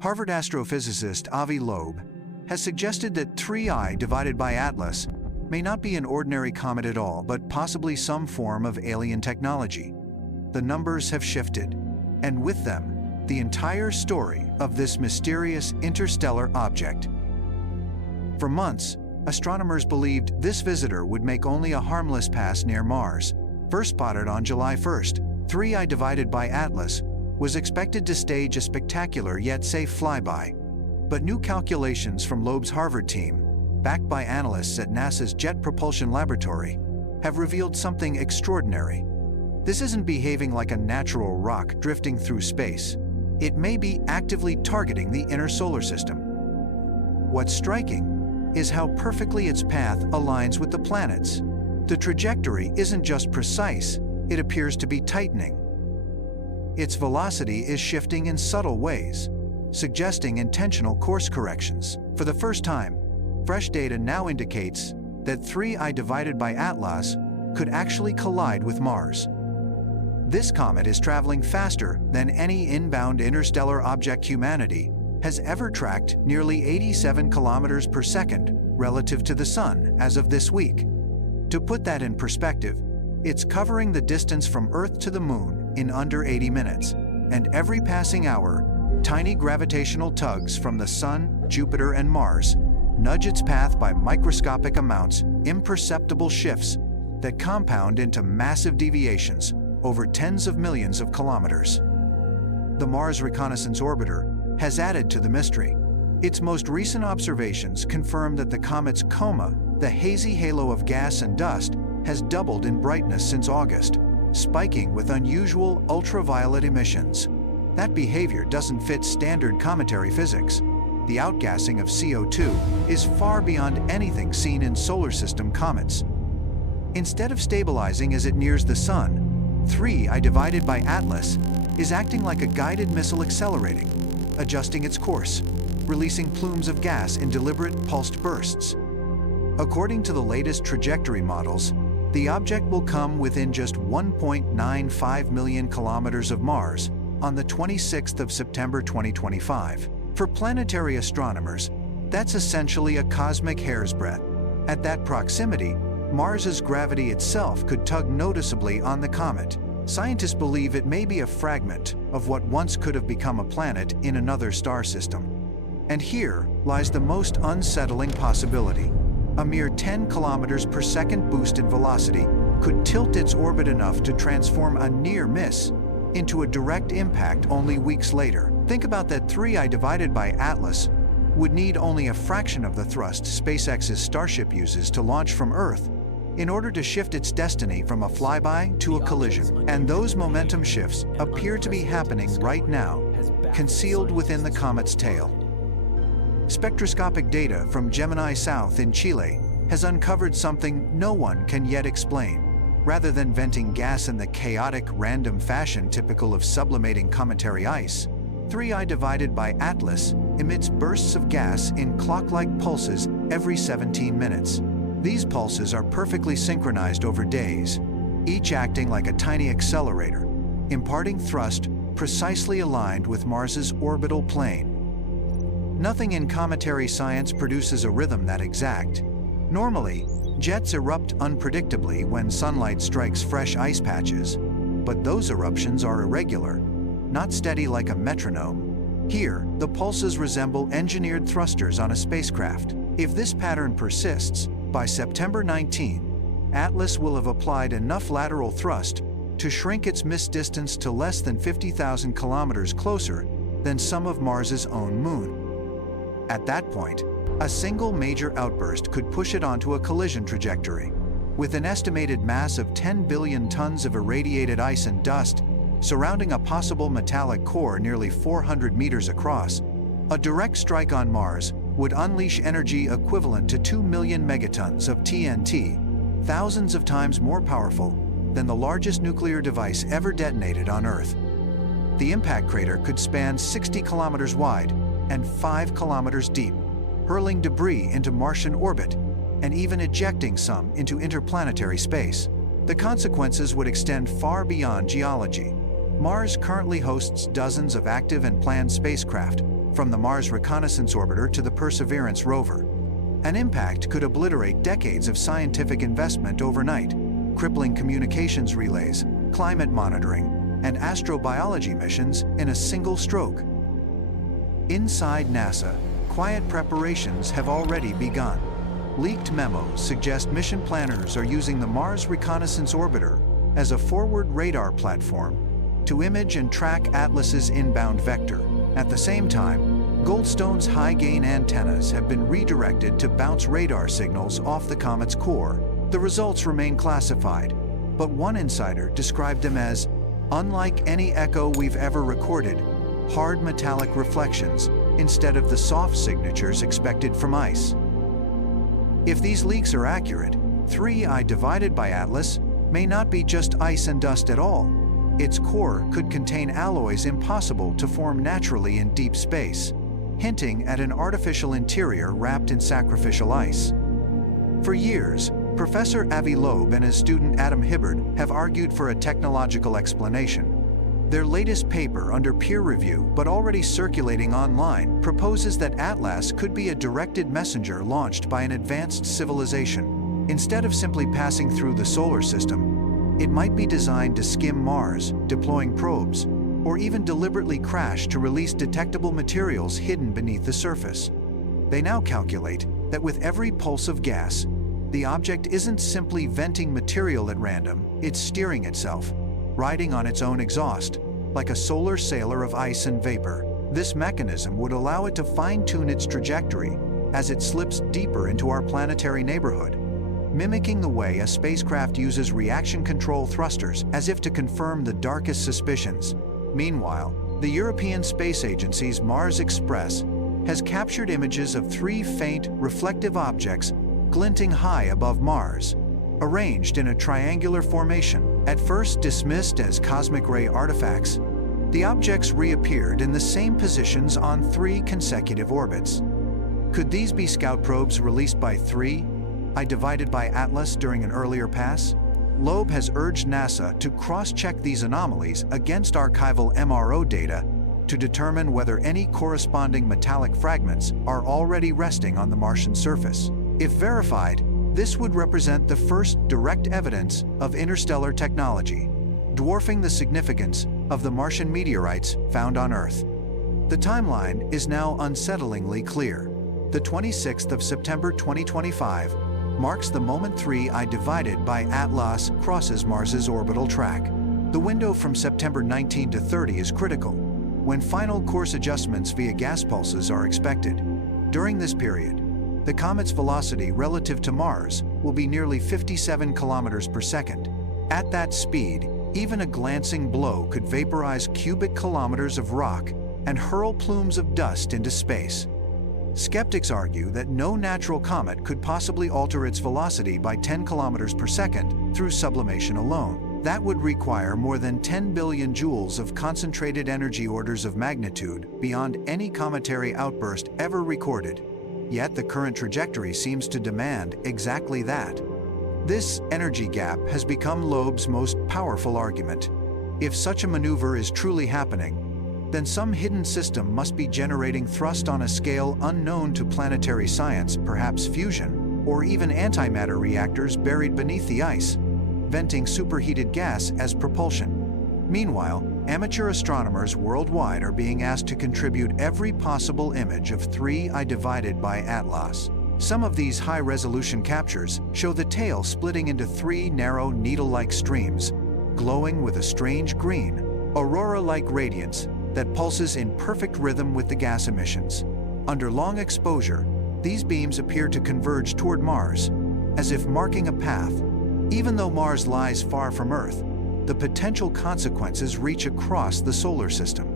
Harvard astrophysicist Avi Loeb has suggested that 3I divided by Atlas may not be an ordinary comet at all, but possibly some form of alien technology. The numbers have shifted, and with them, the entire story of this mysterious interstellar object. For months, astronomers believed this visitor would make only a harmless pass near Mars. First spotted on July 1st, 3I divided by Atlas was expected to stage a spectacular yet safe flyby. But new calculations from Loeb's Harvard team, backed by analysts at NASA's Jet Propulsion Laboratory, have revealed something extraordinary. This isn't behaving like a natural rock drifting through space. It may be actively targeting the inner solar system. What's striking is how perfectly its path aligns with the planet's. The trajectory isn't just precise, it appears to be tightening. Its velocity is shifting in subtle ways, suggesting intentional course corrections. For the first time, fresh data now indicates that 3I divided by Atlas could actually collide with Mars. This comet is traveling faster than any inbound interstellar object humanity has ever tracked, nearly 87 kilometers per second relative to the Sun as of this week. To put that in perspective, it's covering the distance from Earth to the Moon in under 80 minutes, and every passing hour, tiny gravitational tugs from the Sun, Jupiter, and Mars nudge its path by microscopic amounts, imperceptible shifts that compound into massive deviations over tens of millions of kilometers. The Mars Reconnaissance Orbiter has added to the mystery. Its most recent observations confirm that the comet's coma, the hazy halo of gas and dust, has doubled in brightness since August, spiking with unusual ultraviolet emissions. That behavior doesn't fit standard cometary physics. The outgassing of CO2 is far beyond anything seen in solar system comets. Instead of stabilizing as it nears the Sun, 3I divided by Atlas is acting like a guided missile accelerating, adjusting its course, releasing plumes of gas in deliberate pulsed bursts. According to the latest trajectory models, the object will come within just 1.95 million kilometers of Mars on the 26th of September 2025. For planetary astronomers, that's essentially a cosmic hair's breadth. At that proximity, Mars's gravity itself could tug noticeably on the comet. Scientists believe it may be a fragment of what once could have become a planet in another star system. And here lies the most unsettling possibility. A mere 10 kilometers per second boost in velocity could tilt its orbit enough to transform a near miss into a direct impact only weeks later. Think about that. 3I divided by Atlas would need only a fraction of the thrust SpaceX's Starship uses to launch from Earth in order to shift its destiny from a flyby to a collision. And those momentum shifts appear to be happening right now, concealed within the comet's tail. Spectroscopic data from Gemini South in Chile has uncovered something no one can yet explain. Rather than venting gas in the chaotic, random fashion typical of sublimating cometary ice, 3I divided by Atlas emits bursts of gas in clock-like pulses every 17 minutes. These pulses are perfectly synchronized over days, each acting like a tiny accelerator, imparting thrust precisely aligned with Mars's orbital plane. Nothing in cometary science produces a rhythm that exact. Normally, jets erupt unpredictably when sunlight strikes fresh ice patches, but those eruptions are irregular, not steady like a metronome. Here, the pulses resemble engineered thrusters on a spacecraft. If this pattern persists, by September 19, Atlas will have applied enough lateral thrust to shrink its missed distance to less than 50,000 kilometers closer than some of Mars's own moon. At that point, a single major outburst could push it onto a collision trajectory. With an estimated mass of 10 billion tons of irradiated ice and dust surrounding a possible metallic core nearly 400 meters across, a direct strike on Mars would unleash energy equivalent to 2 million megatons of TNT, thousands of times more powerful than the largest nuclear device ever detonated on Earth. The impact crater could span 60 kilometers wide and 5 kilometers deep, hurling debris into Martian orbit and even ejecting some into interplanetary space. The consequences would extend far beyond geology. Mars currently hosts dozens of active and planned spacecraft, from the Mars Reconnaissance Orbiter to the Perseverance rover. An impact could obliterate decades of scientific investment overnight, crippling communications relays, climate monitoring, and astrobiology missions in a single stroke. Inside NASA, quiet preparations have already begun. Leaked memos suggest mission planners are using the Mars Reconnaissance Orbiter as a forward radar platform to image and track Atlas's inbound vector. At the same time, Goldstone's high-gain antennas have been redirected to bounce radar signals off the comet's core. The results remain classified, but one insider described them as unlike any echo we've ever recorded, hard metallic reflections instead of the soft signatures expected from ice. If these leaks are accurate, 3I divided by Atlas may not be just ice and dust at all. Its core could contain alloys impossible to form naturally in deep space, hinting at an artificial interior wrapped in sacrificial ice. For years, Professor Avi Loeb and his student Adam Hibbard have argued for a technological explanation. Their latest paper, under peer review but already circulating online, proposes that Atlas could be a directed messenger launched by an advanced civilization. Instead of simply passing through the solar system, it might be designed to skim Mars, deploying probes, or even deliberately crash to release detectable materials hidden beneath the surface. They now calculate that with every pulse of gas, the object isn't simply venting material at random, it's steering itself, riding on its own exhaust, like a solar sailor of ice and vapor. This mechanism would allow it to fine-tune its trajectory as it slips deeper into our planetary neighborhood, mimicking the way a spacecraft uses reaction control thrusters as if to confirm the darkest suspicions. Meanwhile, the European Space Agency's Mars Express has captured images of 3 faint, reflective objects glinting high above Mars, arranged in a triangular formation. At first dismissed as cosmic ray artifacts, the objects reappeared in the same positions on 3 consecutive orbits. Could these be scout probes released by 3I divided by Atlas during an earlier pass? Loeb has urged NASA to cross-check these anomalies against archival MRO data to determine whether any corresponding metallic fragments are already resting on the Martian surface. If verified, this would represent the first direct evidence of interstellar technology, dwarfing the significance of the Martian meteorites found on Earth. The timeline is now unsettlingly clear. The 26th of September 2025 marks the moment 3I divided by Atlas crosses Mars's orbital track. The window from September 19 to 30 is critical, when final course adjustments via gas pulses are expected. During this period, the comet's velocity relative to Mars will be nearly 57 kilometers per second. At that speed, even a glancing blow could vaporize cubic kilometers of rock and hurl plumes of dust into space. Skeptics argue that no natural comet could possibly alter its velocity by 10 kilometers per second through sublimation alone. That would require more than 10 billion joules of concentrated energy, orders of magnitude beyond any cometary outburst ever recorded. Yet the current trajectory seems to demand exactly that. This energy gap has become Loeb's most powerful argument. If such a maneuver is truly happening, then some hidden system must be generating thrust on a scale unknown to planetary science, perhaps fusion, or even antimatter reactors buried beneath the ice, venting superheated gas as propulsion. Meanwhile, amateur astronomers worldwide are being asked to contribute every possible image of 3I divided by Atlas. Some of these high-resolution captures show the tail splitting into 3 narrow needle-like streams, glowing with a strange green, aurora-like radiance that pulses in perfect rhythm with the gas emissions. Under long exposure, these beams appear to converge toward Mars, as if marking a path. Even though Mars lies far from Earth, the potential consequences reach across the solar system.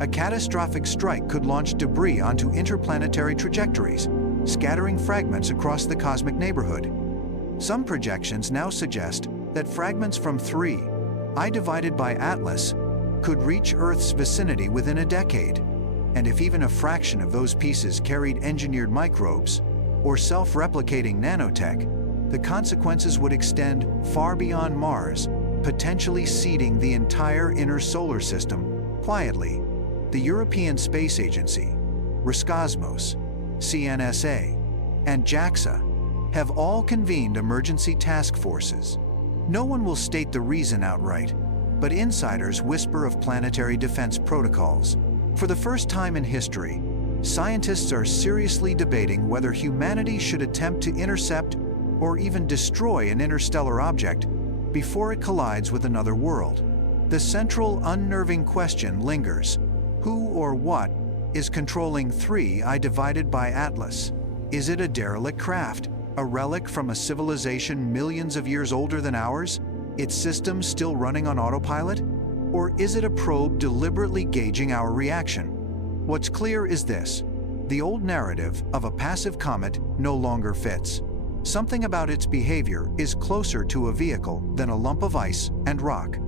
A catastrophic strike could launch debris onto interplanetary trajectories, scattering fragments across the cosmic neighborhood. Some projections now suggest that fragments from 3I divided by Atlas could reach Earth's vicinity within a decade. And if even a fraction of those pieces carried engineered microbes or self-replicating nanotech, the consequences would extend far beyond Mars, potentially seeding the entire inner solar system. Quietly, the European Space Agency Roscosmos, CNSA, and JAXA have all convened emergency task forces. No one will state the reason outright, but insiders whisper of planetary defense protocols. For the first time in history, scientists are seriously debating whether humanity should attempt to intercept or even destroy an interstellar object before it collides with another world. The central unnerving question lingers: who or what is controlling 3I divided by Atlas? Is it a derelict craft, a relic from a civilization millions of years older than ours, its systems still running on autopilot? Or is it a probe deliberately gauging our reaction? What's clear is this: the old narrative of a passive comet no longer fits. Something about its behavior is closer to a vehicle than a lump of ice and rock.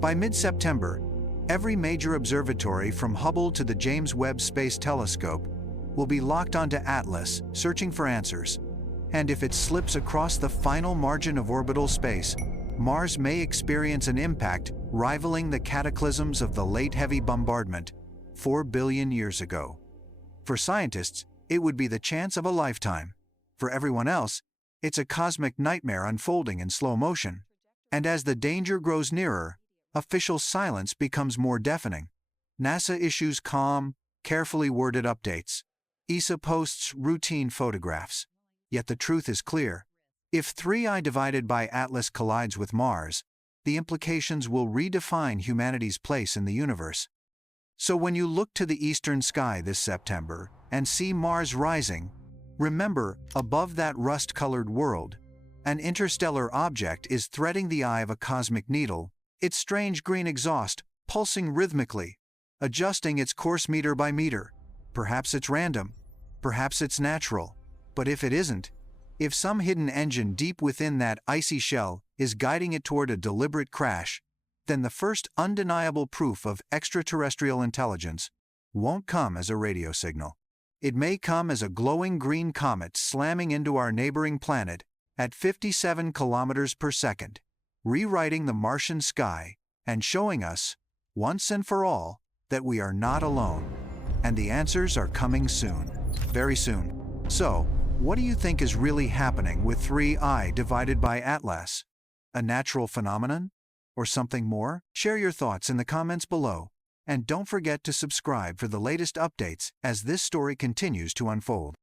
By mid-September, every major observatory from Hubble to the James Webb Space Telescope will be locked onto Atlas, searching for answers. And if it slips across the final margin of orbital space, Mars may experience an impact rivaling the cataclysms of the late heavy bombardment 4 billion years ago. For scientists, it would be the chance of a lifetime. For everyone else, it's a cosmic nightmare unfolding in slow motion. And as the danger grows nearer, official silence becomes more deafening. NASA issues calm, carefully worded updates. ESA posts routine photographs. Yet the truth is clear. If 3I divided by Atlas collides with Mars, the implications will redefine humanity's place in the universe. So when you look to the eastern sky this September and see Mars rising, remember, above that rust-colored world, an interstellar object is threading the eye of a cosmic needle, its strange green exhaust pulsing rhythmically, adjusting its course meter by meter. Perhaps it's random, perhaps it's natural, but if it isn't, if some hidden engine deep within that icy shell is guiding it toward a deliberate crash, then the first undeniable proof of extraterrestrial intelligence won't come as a radio signal. It may come as a glowing green comet slamming into our neighboring planet at 57 kilometers per second, rewriting the Martian sky and showing us, once and for all, that we are not alone. And the answers are coming soon, very soon. So, what do you think is really happening with 3I divided by Atlas? A natural phenomenon? Or something more? Share your thoughts in the comments below. And don't forget to subscribe for the latest updates as this story continues to unfold.